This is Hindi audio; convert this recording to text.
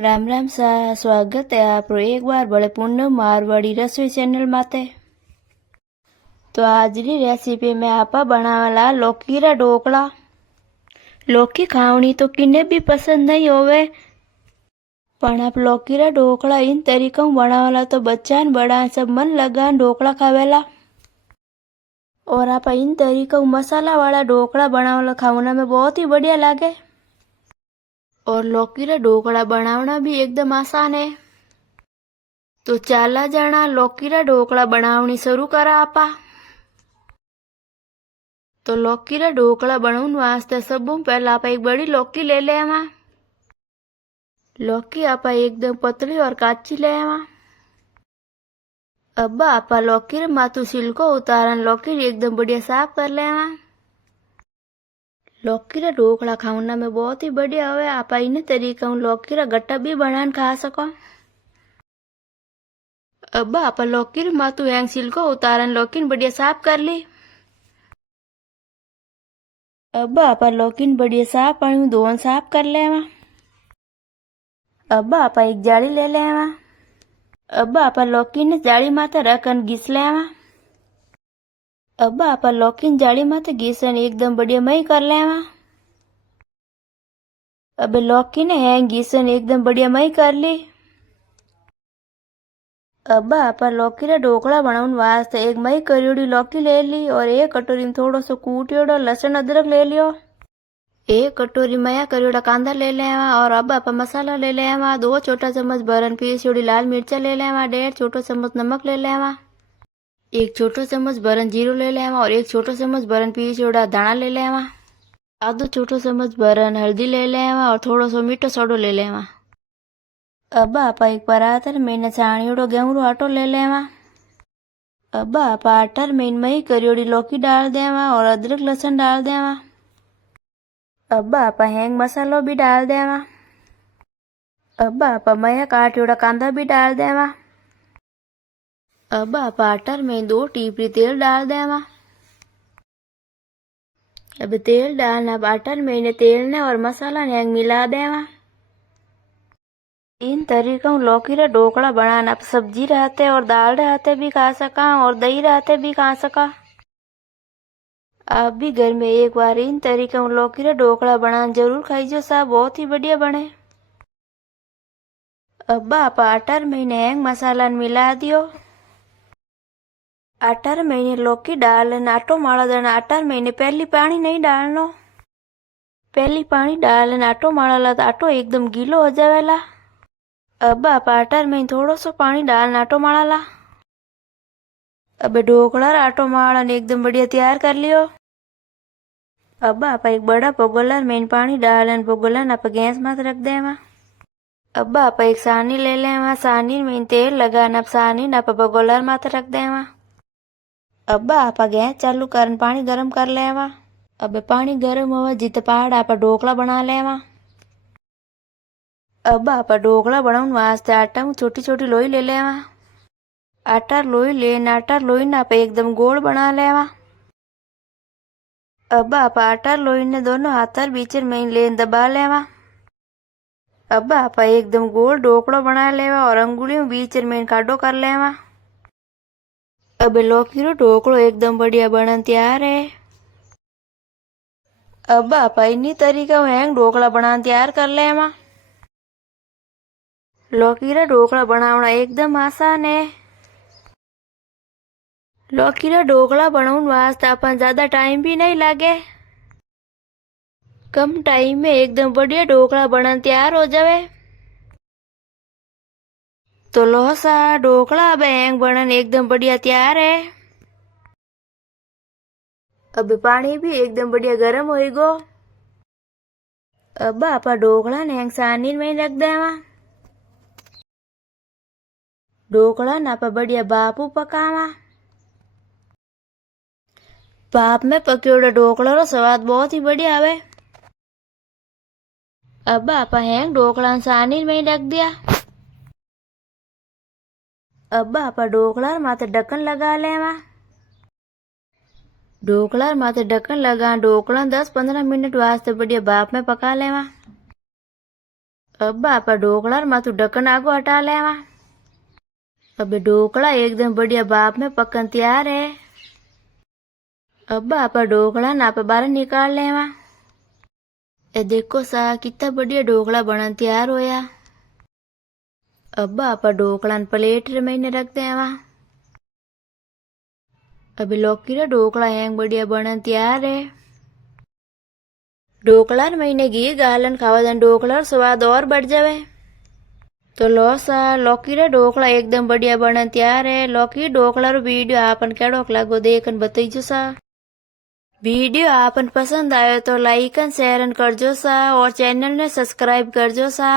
राम राम सा स्वागत है आप एक बार बड़े पूनम मारवाड़ी रसोई चैनल माते। तो आज री रेसिपी में आप बनावाला लौकी रा ढोकला। लौकी खावनी तो किने भी पसंद नहीं होवे, पण आप लौकी रा ढोकला इन तरीका बनावाला तो बच्चा बड़ा सब मन लगा ढोकला खावेला। और आप इन तरीका मसाला वाला ढोकला बनावाला खावना में बहुत ही बढ़िया लागे। और लौकी रा ढोकला बनावना भी एकदम आसान है। तो चाला जाना लौकी रा ढोकला बनावनी शुरू करा आपा। तो लौकी रा ढोकला बनाने वास्ते सब पहला आप एक बड़ी लौकी ले लेवा। लौकी आप एकदम पतली और काची लेवा। अब आप लौकी रे माथु छिलको उतारन लौकी एकदम बढ़िया साफ कर लेवा। लौकी रा ढोकला खाना में बहुत ही बढ़िया होवे। आप इन तरीका लौकी रा गट्टा भी बनान खा सको। अब आप लौकी रे माथु हैंग छिलको उतारन लौकी बढ़िया साफ कर ली। अब आप लौकी बढ़िया साफ पानी धोन साफ कर लेवा। अब आप एक जाली ले लेवा। अब आप लौकी ने जाली माथे रखन घीस लेवा। अब आप लौकी जाली माथे घीसन एकदम बढ़िया मई कर लेवा। अब लौकी ने हैंग घीसन एकदम बढ़िया मई कर ली। अब आप लौकी रा ढोकला बनाने वास्ते एक मई करियोड़ी लौकी ले ली और एक कटोरी में थोड़ो सो कूटियोड़ो लहसुन अदरक ले लियो। एक कटोरी मया करियोड़ा कांदा ले लेवा। और अब आप मसाला ले लेवा। 2 छोटा चम्मच भरन पीसियोड़ी लाल मिर्चा ले लेवा। 1.5 छोटो चम्मच नमक ले लेवा। 1 छोटो चम्मच भरन जीरो ले लेवा। और 1 छोटो चम्मच भरन पीसियोड़ा धाना ले लेवा। आधो छोटो चम्मच भरन हल्दी ले लेवा और थोड़ो सो मीठो सोडो ले लेवा। अब आप एक परातर में छाणियोड़ो गेहूं रो आटो ले लेवा। अब आप आटर में मई करियोड़ी लौकी डाल देवा और अदरक लहसुन डाल देवा। अब आप हैंग मसालो भी डाल देवा। अब आप मया काटियोड़ा कांदा भी डाल देवा। अब आप आटर में 2 टीपरी तेल डाल देवा। अब तेल डालना आटर में तेल ने और मसाला ने मिला देवा। इन तरीकों लौकी रा ढोकला बनाना आप सब्जी रहते और दाल रहते भी खा सका और दही रहते भी खा सका। आप भी घर में एक बार इन तरीकों लौकी रा ढोकला बनाना जरूर खाइजो सा, बहुत ही बढ़िया बने। अब आप आटर में हैंग मसाला मिला दियो। आटर में लौकी डाल आटो माड़ा देना। आटर में पहली पानी नहीं डालनो। पहली पानी डाल आटो माड़ा तो आटो एकदम गीलो हो जावेला। अब आप आटर में थोड़ो सो पानी डाल आटो माड़ा ला। अब ढोकला आटो माड़ा ने एकदम बढ़िया तैयार कर लियो। अब आप एक बड़ा पगोला में पानी डालन पगोला आप गैस मात रख देवा। अब आप एक सानी ले लेवा। सानी में तेल लगाना आप सानी आप पगोला मात रख देवा। अब आप गैस चालू कर पानी गरम कर लेवा। अब पानी गरम हुआ जित पहाड़ आप ढोकला बना लेवा। अब आप ढोकला बनाने वास्ते आटा में छोटी छोटी लोई ले लेवा। आटा लोई लेना आटा लोई ने आप एकदम गोल बना लेवा। अब आप आटा लोई ने दोनों हाथ बीच में ले दबा लेवा। अब आप एकदम गोल ढोकला बना लेवा और अंगुलियों बीच में काटो कर लेवा। अब लौकी रो ढोकलो एकदम बढ़िया बनन तैयार है। अब आप इन्हीं तरीका हैंग ढोकला बनाना तैयार कर लेवा। लौकी रा ढोकला बनावना एकदम आसान है। लौकी रा ढोकला बनाने वास्ते अपन ज्यादा टाइम भी नहीं लागे। कम टाइम में एकदम बढ़िया ढोकला बनन तैयार हो जावे। तो लो सा ढोकला अब हैंग बनन एकदम बढ़िया तैयार है। अब पानी भी एकदम बढ़िया गर्म होएगो। अब आप ढोकला ने हैंग सानी में रख देवा। ढोकला ना आप बढ़िया भाप पकावा। भाप में पकियोड़ा ढोकला रो स्वाद बहुत ही बढ़िया आवे। अब आप हैंग ढोकला सानी में रख दिया। अब आप ढोकला माथे ढक्कन लगा लेवा। ढोकला माथे ढक्कन लगा ढोकला 10-15 मिनट वास्ते बढ़िया भाप में पका लेवा। अब्बा आप ढोकला माथू ढक्कन आगो हटा लेवा। अब ढोकला एकदम बढ़िया भाप में पकन तैयार है। अब्बा आप ढोकला ना आप बाहर निकाल लेवा। ए देखो सा कितना बढ़िया ढोकला बनन तैयार होया। अब्बा आप ढोकला प्लेट में रख देवा। अभी लौकी रा ढोकला हैंग बढ़िया बनन तैयार है। ढोकला महीने घी गालन खावा जान ढोकला स्वाद और बढ़ जावे। तो लो सा लौकी रा ढोकला एकदम बढ़िया बनन तैयार है। लौकी ढोकला रो वीडियो आपन केड़ो लागो देखन बताइजो सा। वीडियो आपन पसंद आयो तो लाइक एंड शेयर करजो सा और चैनल ने सब्सक्राइब करजो सा।